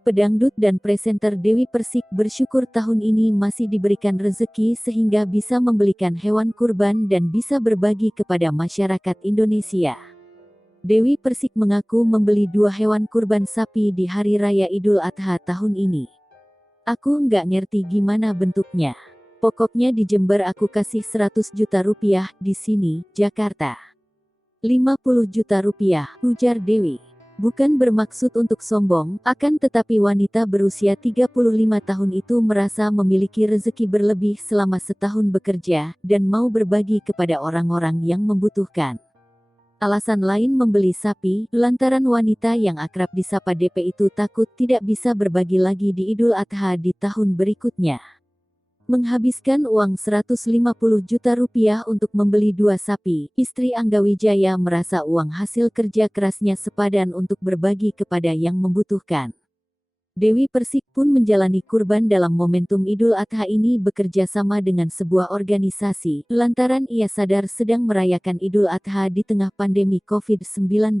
Pedangdut dan presenter Dewi Persik bersyukur tahun ini masih diberikan rezeki sehingga bisa membelikan hewan kurban dan bisa berbagi kepada masyarakat Indonesia. Dewi Persik mengaku membeli 2 hewan kurban sapi di Hari Raya Idul Adha tahun ini. Aku nggak ngerti gimana bentuknya. Pokoknya di Jember aku kasih 100 juta rupiah, di sini, Jakarta 50 juta rupiah, ujar Dewi. Bukan bermaksud untuk sombong, akan tetapi wanita berusia 35 tahun itu merasa memiliki rezeki berlebih selama setahun bekerja, dan mau berbagi kepada orang-orang yang membutuhkan. Alasan lain membeli sapi, lantaran wanita yang akrab disapa DP itu takut tidak bisa berbagi lagi di Idul Adha di tahun berikutnya. Menghabiskan uang 150 juta rupiah untuk membeli 2 sapi, istri Angga Wijaya merasa uang hasil kerja kerasnya sepadan untuk berbagi kepada yang membutuhkan. Dewi Persik pun menjalani kurban dalam momentum Idul Adha ini bekerja sama dengan sebuah organisasi, lantaran ia sadar sedang merayakan Idul Adha di tengah pandemi COVID-19.